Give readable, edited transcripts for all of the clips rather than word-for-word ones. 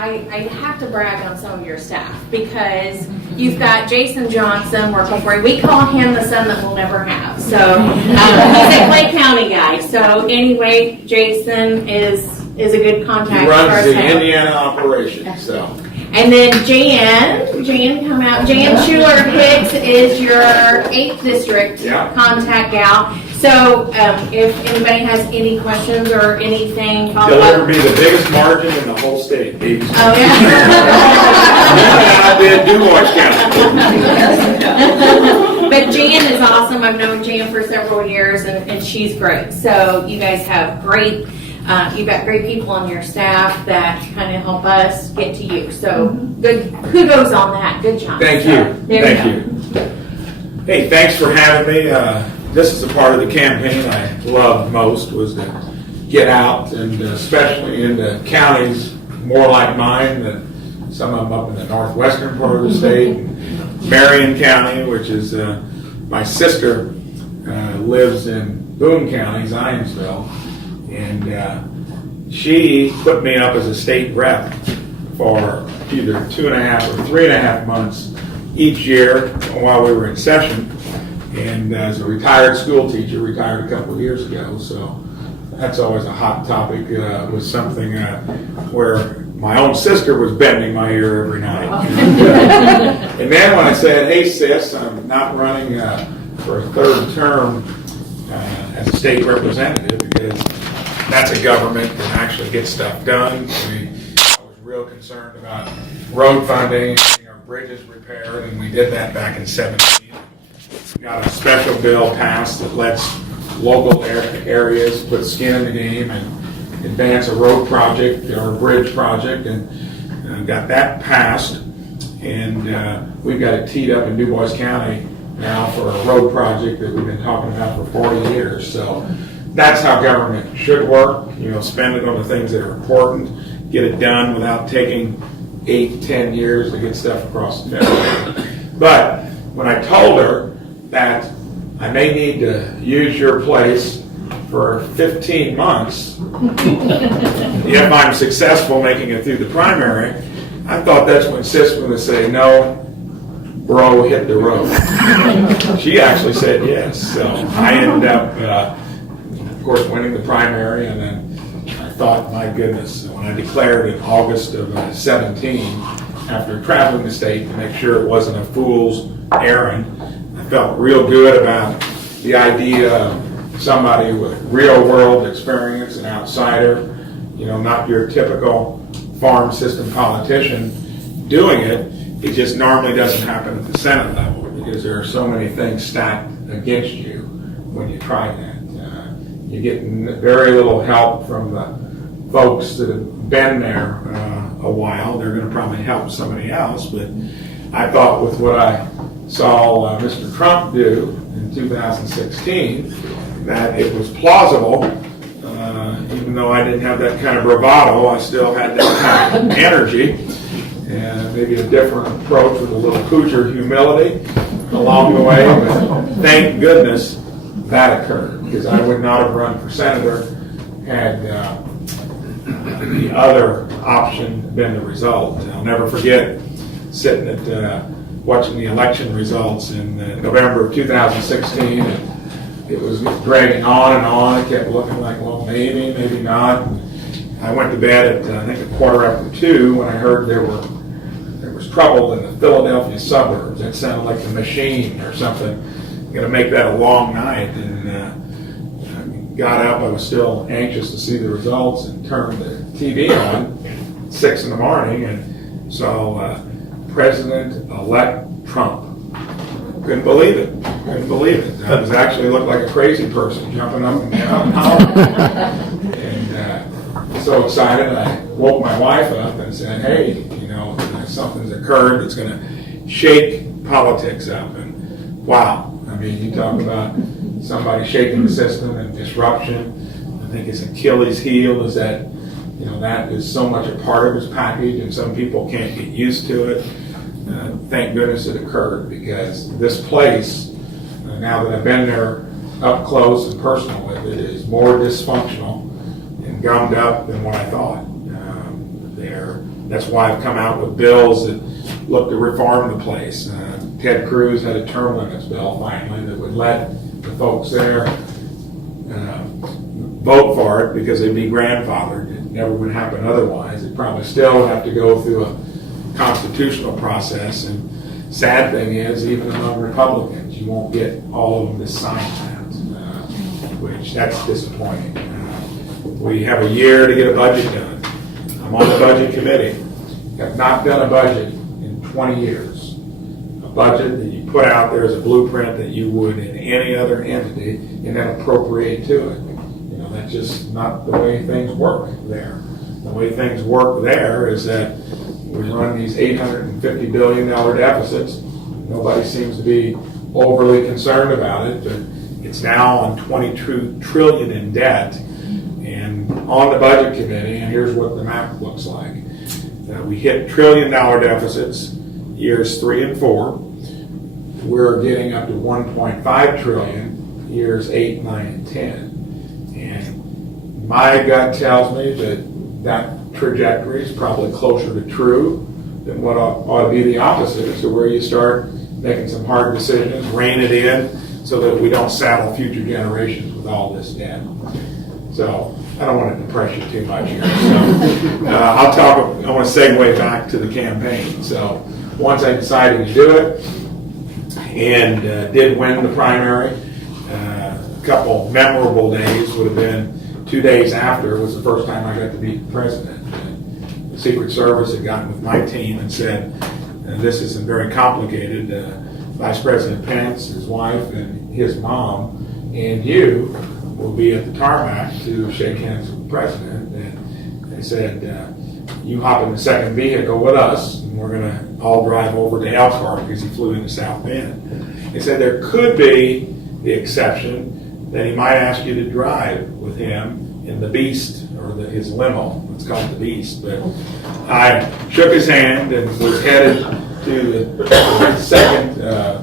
I have to brag on some of your staff because you've got Jason Johnson working for you. We call him the son that we'll never have. So he's a Clay County guy. So anyway, Jason is a good contact. He runs the Indiana operation. So. And then Jan come out. Jan Schuler Hicks is your 8th district contact gal. So if anybody has any questions or anything, deliver me the biggest margin in the whole state, baby. Oh yeah. I did DuBois County. But Jan is awesome. I've known Jan for several years, and she's great. So you guys have great. You've got great people on your staff that kind of help us get to you. So good kudos on that. Good job. Thank you. Thank you. Hey, thanks for having me. This is a part of the campaign I loved most, was to get out, and especially in the counties more like mine, some of them up in the northwestern part of the state. Marion County, which is my sister lives in Boone County, Zionsville. And she put me up as a state rep for either 2.5 or 3.5 months each year while we were in session. And as a retired school teacher, retired a couple of years ago, so that's always a hot topic. Was something where my own sister was bending my ear every night. And then when I said, "Hey sis, I'm not running for a 3rd term as a state representative because that's a government that actually gets stuff done." I was real concerned about road funding, getting our bridges repaired, and we did that back in 2017. Got a special bill passed that lets local areas put skin in the game and advance a road project or a bridge project, and got that passed. And we've got it teed up in DuBois County now for a road project that we've been talking about for 40 years. So that's how government should work. Spend it on the things that are important, get it done without taking 8, 10 years to get stuff across the finish. But when I told her that I may need to use your place for 15 months if I'm successful making it through the primary, I thought that's when Sis was going to say, "No, bro, hit the road." She actually said yes. So I ended up, of course, winning the primary, and then I thought, my goodness, when I declared in August of 17, after traveling the state to make sure it wasn't a fool's errand, I felt real good about the idea of somebody with real world experience, an outsider, not your typical farm system politician doing it. It just normally doesn't happen at the Senate level because there are so many things stacked against you when you try that. You get very little help from the folks that have been there a while. They're going to probably help somebody else, but I thought with what I saw Mr. Trump do in 2016, that it was plausible. Even though I didn't have that kind of bravado, I still had that kind of energy, and maybe a different approach with a little Cougar humility along the way. But thank goodness that occurred, because I would not have run for senator had the other option been the result. I'll never forget sitting at watching the election results in November of 2016. And it was dragging on and on. It kept looking like, well, maybe, maybe not. I went to bed at, I think, 2:15 when I heard there was trouble in the Philadelphia suburbs. It sounded like The Machine or something. Going to make that a long night. And I got up. I was still anxious to see the results and turned the TV on at 6 in the morning and saw President-elect Trump. Couldn't believe it. Couldn't believe it. I was actually looked like a crazy person jumping up and down and hollering. And so excited, I woke my wife up and said, "Hey, something's occurred that's going to shake politics up." And wow, I mean, you talk about somebody shaking the system and disruption. I think his Achilles heel is that, that is so much a part of his package, and some people can't get used to it. Thank goodness it occurred, because this place, now that I've been there up close and personal with it, is more dysfunctional and gummed up than what I thought. They're That's why I've come out with bills that look to reform the place. Ted Cruz had a term limits bill finally that would let the folks there vote for it because they'd be grandfathered. It never would happen otherwise. It probably still would have to go through a constitutional process. And sad thing is, even among Republicans, you won't get all of them to sign that, which that's disappointing. We have a year to get a budget done. I'm on the budget committee. Have not done a budget in 20 years. A budget that you put out there as a blueprint that you would in any other entity and then appropriate to it. You know, that's just not the way things work there. The way things work there is that we run these $850 billion deficits. Nobody seems to be overly concerned about it, but it's now on $22 trillion in debt. And on the budget committee, and here's what the map looks like. We hit $1 trillion deficits years 3 and 4. We're getting up to $1.5 trillion years 8, 9, and 10. And my gut tells me that that trajectory is probably closer to true than what ought to be the opposite. So where you start making some hard decisions, rein it in so that we don't saddle future generations with all this debt. So I don't want to depress you too much here. So, I want to segue back to the campaign. So once I decided to do it and did win the primary, a couple memorable days would have been 2 days after was the first time I got to meet the president. The Secret Service had gotten with my team and said, this isn't very complicated. Vice President Pence, his wife, and his mom, and you will be at the tarmac to shake hands with the president. And they said, you hop in the second vehicle with us, and we're going to all drive over to Elkhart because he flew into South Bend. They said there could be the exception that he might ask you to drive with him in the Beast, or his limo. It's called the Beast. But I shook his hand and was headed to the second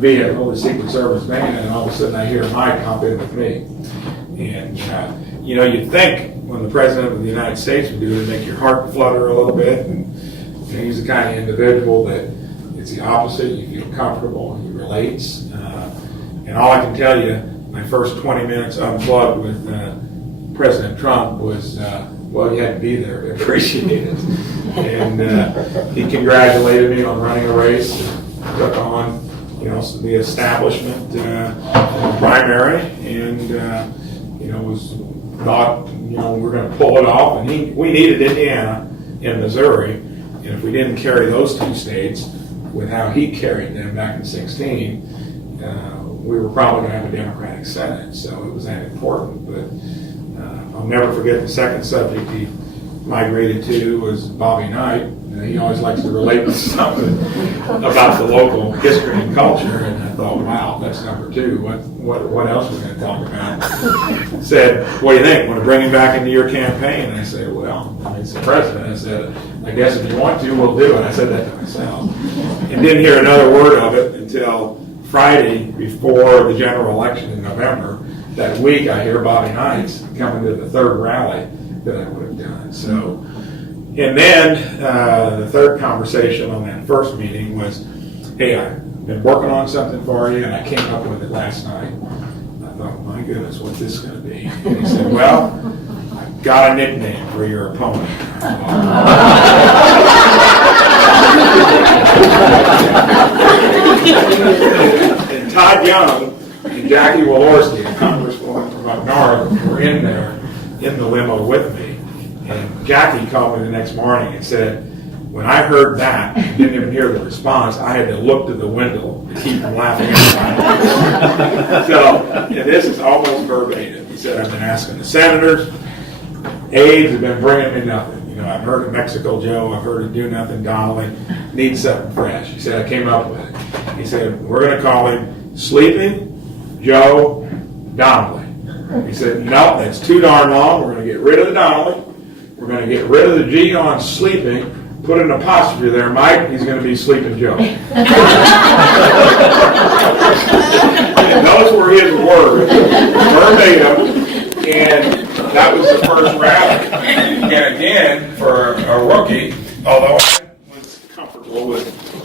vehicle, the Secret Service van, and all of a sudden I hear Mike hop in with me. And, you'd think when the President of the United States would do it, it'd make your heart flutter a little bit. And he's the kind of individual that it's the opposite. You feel comfortable, he relates. And all I can tell you, my first 20 minutes unplugged with President Trump was, well, you had to be there to appreciate it. And he congratulated me on running a race, took on, the establishment primary, and was thought, we're going to pull it off. And we needed Indiana and Missouri, and if we didn't carry those two states with how he carried them back in 2016, we were probably going to have a Democratic Senate. So it was that important. But I'll never forget the second subject he migrated to was Bobby Knight. He always likes to relate to something about the local history and culture, and I thought, wow, that's number 2. What else are we going to talk about? Said, what do you think? Want to bring him back into your campaign? And I said, well, he's the president. I said, I guess if you want to, we'll do it. I said that to myself, and didn't hear another word of it until Friday before the general election in November. That week, I hear Bobby Knight's coming to the 3rd rally that I would have done. So. And then the third conversation on that first meeting was, hey, I've been working on something for you, and I came up with it last night. I thought, my goodness, what's this going to be? And he said, well, I've got a nickname for your opponent. And Todd Young and Jackie Walorski, a congresswoman from up north, were in there in the limo with me. And Jackie called me the next morning and said, when I heard that, didn't even hear the response, I had to look to the window to keep from laughing at So, and this is almost verbatim. He said, I've been asking the senators, aides have been bringing me nothing. I've heard of Mexico Joe, I've heard of Do Nothing Donnelly, need something fresh. He said, I came up with it. He said, we're going to call him Sleeping Joe Donnelly. He said, no, that's too darn long. We're going to get rid of the Donnelly. We're going to get rid of the G on sleeping, put an apostrophe there, Mike, he's going to be Sleeping Joe. And those were his words, verbatim, and that was the first rally. And again, for a rookie, although I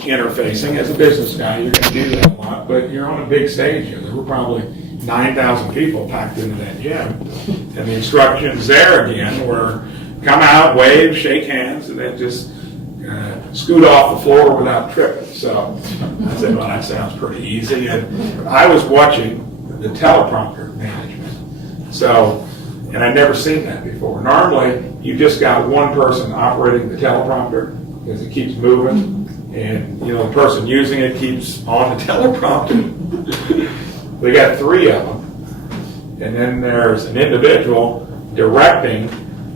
interfacing. As a business guy, you're going to do that a lot, but you're on a big stage here. There were probably 9,000 people packed into that gym. And the instructions there again were come out, wave, shake hands, and then just scoot off the floor without tripping. So I said, well, that sounds pretty easy. And I was watching the teleprompter management. So, and I'd never seen that before. Normally, you just got one person operating the teleprompter because it keeps moving, and you know the person using it keeps on the teleprompter. They got 3 of them, and then there's an individual directing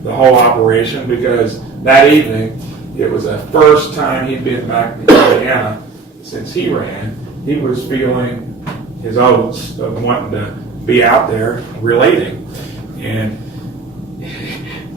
the whole operation because that evening it was the first time he'd been back to Indiana since he ran. He was feeling his oats of wanting to be out there relating, and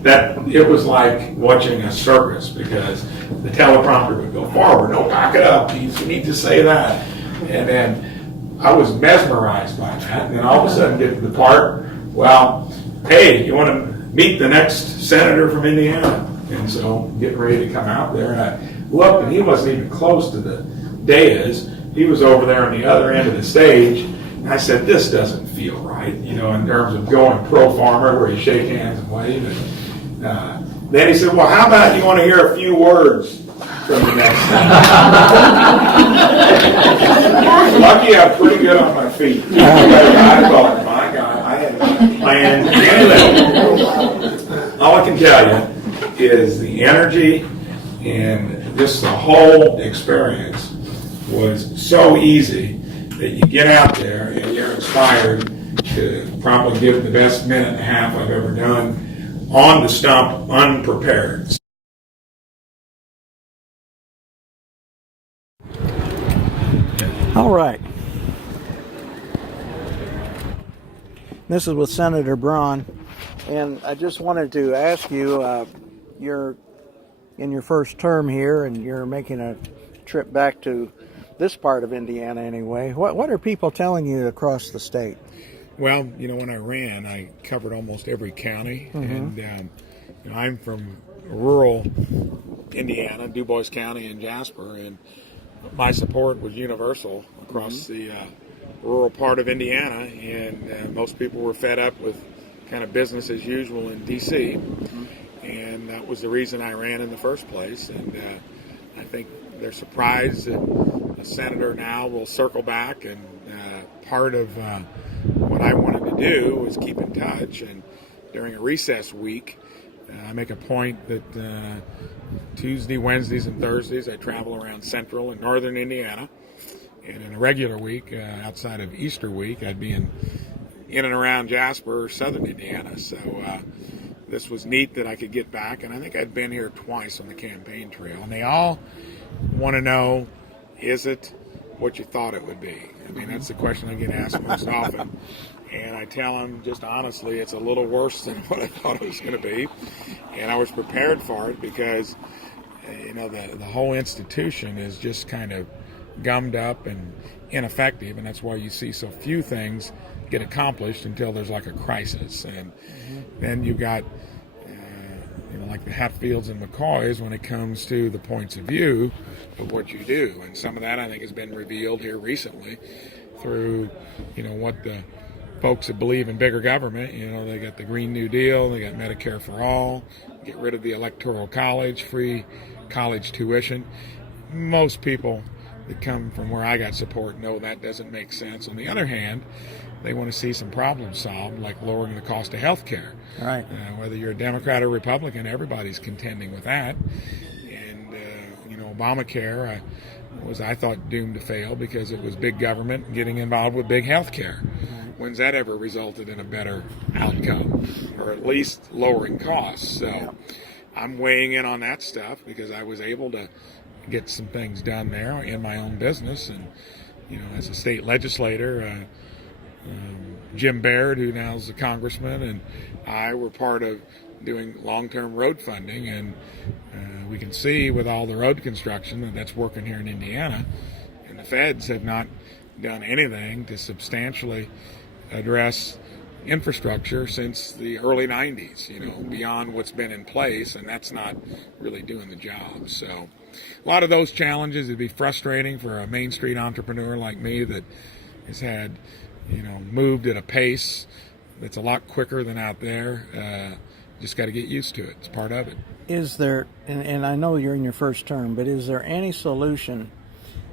that it was like watching a circus because the teleprompter would go forward, no, back it up, you need to say that. And then I was mesmerized by that, and then all of a sudden get to the part, well, hey, you want to meet the next senator from Indiana? And so getting ready to come out there, and I looked, and he wasn't even close to the dais. He was over there on the other end of the stage, and I said, this doesn't feel right, you know, in terms of going pro farmer where you shake hands and wave. And then he said, well, how about you want to hear a few words from the next thing? Lucky I'm pretty good on my feet. I thought, my God, I had planned anything. All I can tell you is the energy and just the whole experience was so easy that you get out there and you're inspired to probably give the best minute and a half I've ever done on the stump, unprepared. All right. This is with Senator Braun, and I just wanted to ask you, you're in your first term here, and you're making a trip back to this part of Indiana anyway. What are people telling you across the state? Well, you know, when I ran, I covered almost every county, and you know, I'm from rural Indiana, DuBois County and Jasper, and my support was universal across the rural part of Indiana, and most people were fed up with kind of business as usual in D.C., and that was the reason I ran in the first place, and I think they're surprised that the senator now will circle back, and part of what I wanted to do was keep in touch, and during a recess week, I make a point that Tuesday, Wednesdays, and Thursdays I travel around central and northern Indiana, and in a regular week, outside of Easter week, I'd be in and around Jasper, southern Indiana, so this was neat that I could get back, and I think I'd been here twice on the campaign trail, and they all want to know, is it what you thought it would be? I mean, that's the question I get asked most often, and I tell them just honestly, it's a little worse than what I thought it was going to be, and I was prepared for it because, you know, the whole institution is just kind of gummed up and ineffective, and that's why you see so few things get accomplished until there's like a crisis, and then you've got you know, like the Hatfields and McCoys when it comes to the points of view of what you do. And some of that I think has been revealed here recently through, you know, what the folks that believe in bigger government, you know, they got the Green New Deal, they got Medicare for all, get rid of the Electoral College, free college tuition. Most people that come from where I got support know that doesn't make sense. On the other hand, they want to see some problems solved, like lowering the cost of health care. Right. Whether you're a Democrat or Republican, everybody's contending with that. And, you know, Obamacare was, I thought, doomed to fail because it was big government getting involved with big health care. Right. When's that ever resulted in a better outcome, or at least lowering costs? So I'm weighing in on that stuff because I was able to get some things done there in my own business. And, you know, as a state legislator, Jim Baird, who now is a congressman, and I were part of doing long-term road funding, and we can see with all the road construction that that's working here in Indiana, and the feds have not done anything to substantially address infrastructure since the early 90s, you know, beyond what's been in place, and that's not really doing the job. So a lot of those challenges would be frustrating for a Main Street entrepreneur like me that has had, moved at a pace that's a lot quicker than out there. Just got to get used to it. It's part of it. Is there, and I know you're in your first term, but is there any solution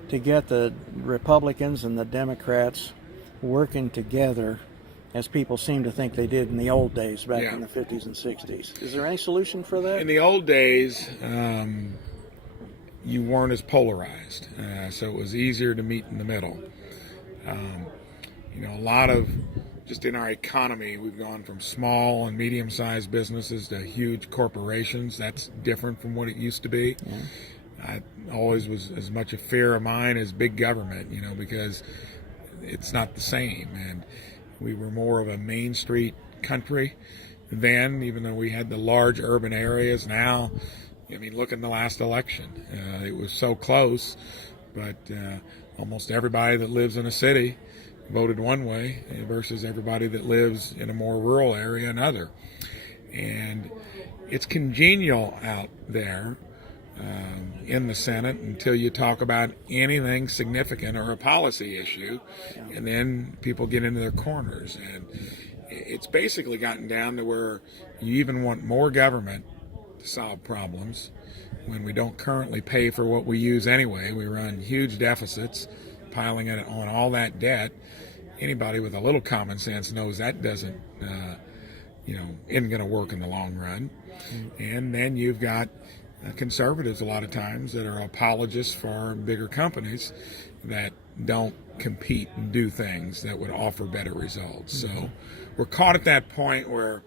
to get the Republicans and the Democrats working together as people seem to think they did in the old days back in the 50s and 60s? Is there any solution for that? In the old days, you weren't as polarized, so it was easier to meet in the middle. A lot of, just in our economy, we've gone from small and medium-sized businesses to huge corporations. That's different from what it used to be. Yeah. I always was as much a fear of mine as big government, because it's not the same. And we were more of a Main Street country then, even though we had the large urban areas. Now, look at the last election. It was so close, but almost everybody that lives in a city voted one way versus everybody that lives in a more rural area another. And it's congenial out there in the Senate until you talk about anything significant or a policy issue, and then people get into their corners. And it's basically gotten down to where you even want more government to solve problems when we don't currently pay for what we use anyway. We run huge deficits, piling it on all that debt. Anybody with a little common sense knows that doesn't, isn't going to work in the long run. And then you've got conservatives a lot of times that are apologists for bigger companies that don't compete and do things that would offer better results. So we're caught at that point where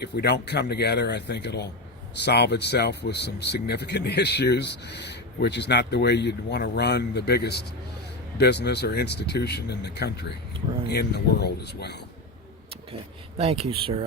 if we don't come together, I think it'll solve itself with some significant issues, which is not the way you'd want to run the biggest business or institution in the country, in the world as well. Okay. Thank you, sir.